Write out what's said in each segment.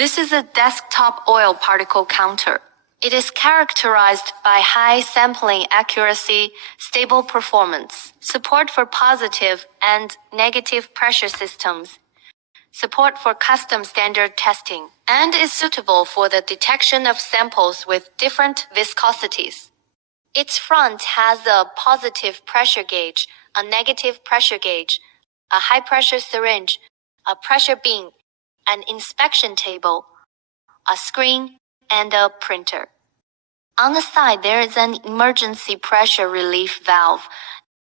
This is a desktop oil particle counter. It is characterized by high sampling accuracy, stable performance, support for positive and negative pressure systems, support for custom standard testing, and is suitable for the detection of samples with different viscosities. Its front has a positive pressure gauge, a negative pressure gauge, a high-pressure syringe, a pressure beam, an inspection table, a screen, and a printer. On the side, there is an emergency pressure relief valve,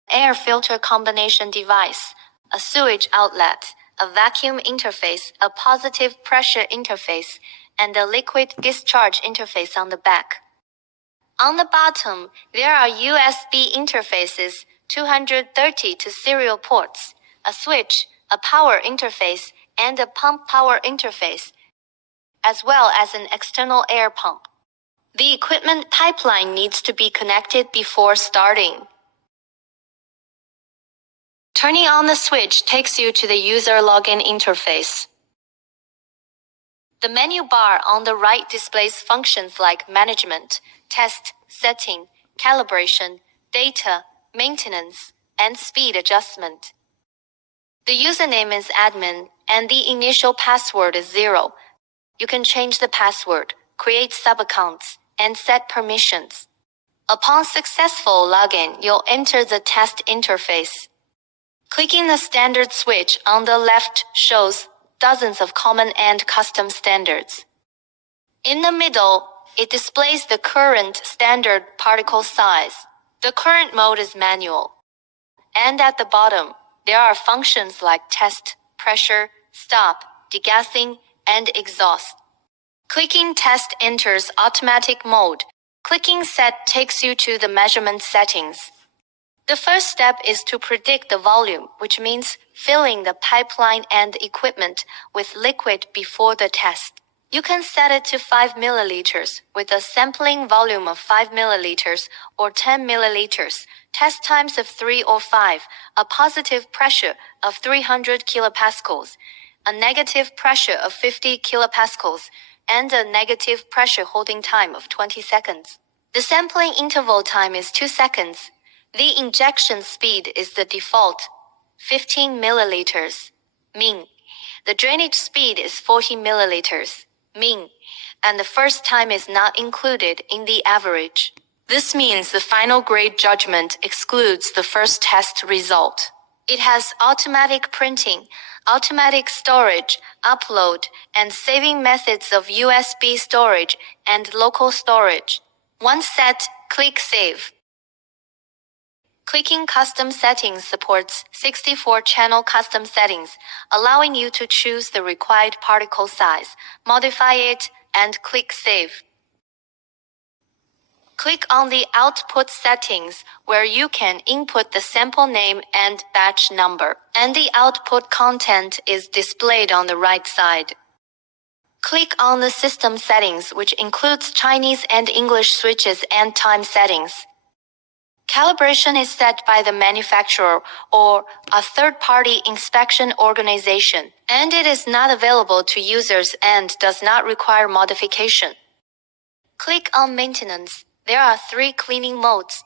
air filter combination device, a sewage outlet, a vacuum interface, a positive pressure interface, and a liquid discharge interface on the back. On the bottom, there are USB interfaces, 230 to serial ports, a switch, a power interface, and a pump power interface, as well as an external air pump. The equipment pipeline needs to be connected before starting. Turning on the switch takes you to the user login interface. The menu bar on the right displays functions like management, test, setting, calibration, data, maintenance, and speed adjustment. The username is admin, and the initial password is 0. You can change the password, create sub-accounts, and set permissions. Upon successful login, you'll enter the test interface. Clicking the standard switch on the left shows dozens of common and custom standards. In the middle, it displays the current standard particle size. The current mode is manual. And at the bottom, there are functions like test, pressure, stop, degassing, and exhaust. Clicking test enters automatic mode. Clicking set takes you to the measurement settings. The first step is to predict the volume, which means filling the pipeline and equipment with liquid before the test. You can set it to 5 milliliters with a sampling volume of 5 milliliters or 10 milliliters, test times of 3 or 5, a positive pressure of 300 kilopascals, a negative pressure of 50 kilopascals, and a negative pressure holding time of 20 seconds. The sampling interval time is 2 seconds. The injection speed is the default, 15 milliliters, mean. The drainage speed is 40 milliliters, mean, and the first time is not included in the average. This means the final grade judgment excludes the first test result. It has automatic printing, automatic storage, upload, and saving methods of USB storage and local storage. Once set, click Save. Clicking Custom Settings supports 64-channel custom settings, allowing you to choose the required particle size, modify it, and click Save. Click on the Output settings, where you can input the sample name and batch number, and the output content is displayed on the right side. Click on the System settings, which includes Chinese and English switches and time settings. Calibration is set by the manufacturer or a third-party inspection organization, and it is not available to users and does not require modification. Click on Maintenance. There are 3 cleaning modes.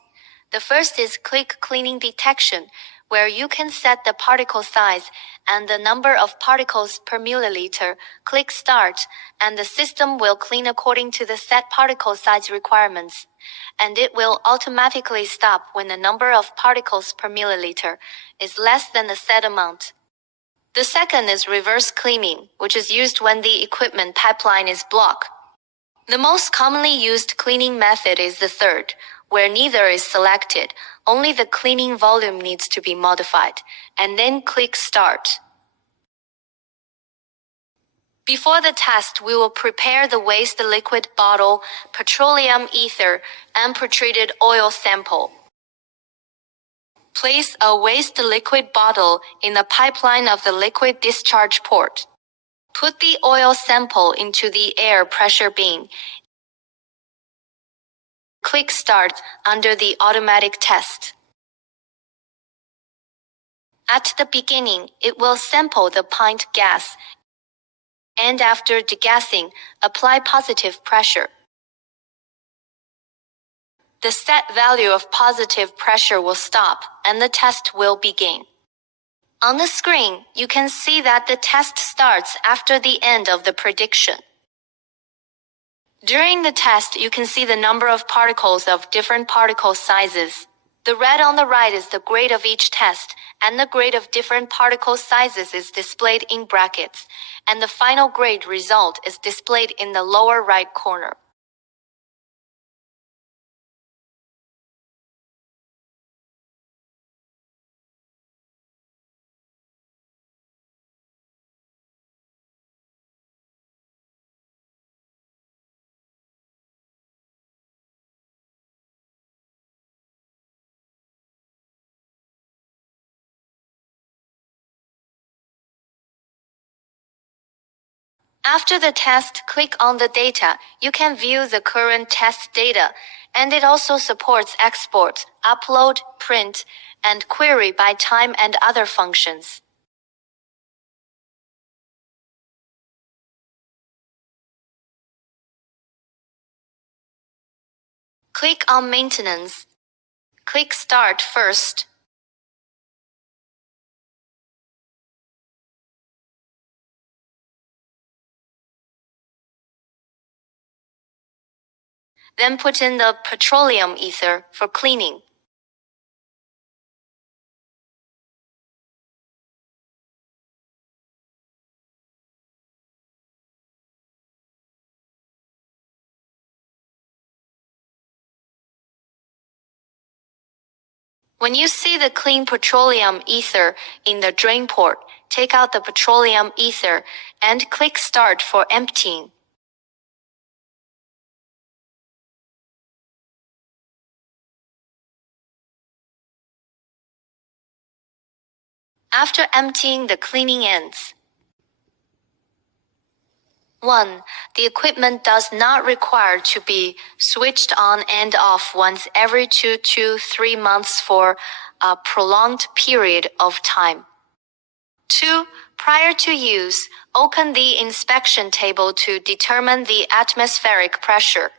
The first is Quick Cleaning Detection, where you can set the particle size and the number of particles per milliliter. Click Start, and the system will clean according to the set particle size requirements, and it will automatically stop when the number of particles per milliliter is less than the set amount. The second is reverse cleaning, which is used when the equipment pipeline is blocked. The most commonly used cleaning method is the third, where neither is selected, only the cleaning volume needs to be modified, and then click Start. Before the test, we will prepare the waste liquid bottle, petroleum ether, and pretreated oil sample. Place a waste liquid bottle in the pipeline of the liquid discharge port. Put the oil sample into the air pressure beam. Click Start under the automatic test. At the beginning, it will sample the pint gas and after degassing, apply positive pressure. The set value of positive pressure will stop, and the test will begin. On the screen, you can see that the test starts after the end of the prediction. During the test, you can see the number of particles of different particle sizes. The red on the right is the grade of each test, and the grade of different particle sizes is displayed in brackets, and the final grade result is displayed in the lower right corner. After the test, click on the data. You can view the current test data, and it also supports export, upload, print, and query by time and other functions. Click on Maintenance. Click Start first. Then put in the petroleum ether for cleaning. When you see the clean petroleum ether in the drain port, take out the petroleum ether and click Start for emptying. After emptying, the cleaning ends. 1. The equipment does not require to be switched on and off once every 2 to 3 months for a prolonged period of time. 2. Prior to use, open the inspection table to determine the atmospheric pressure.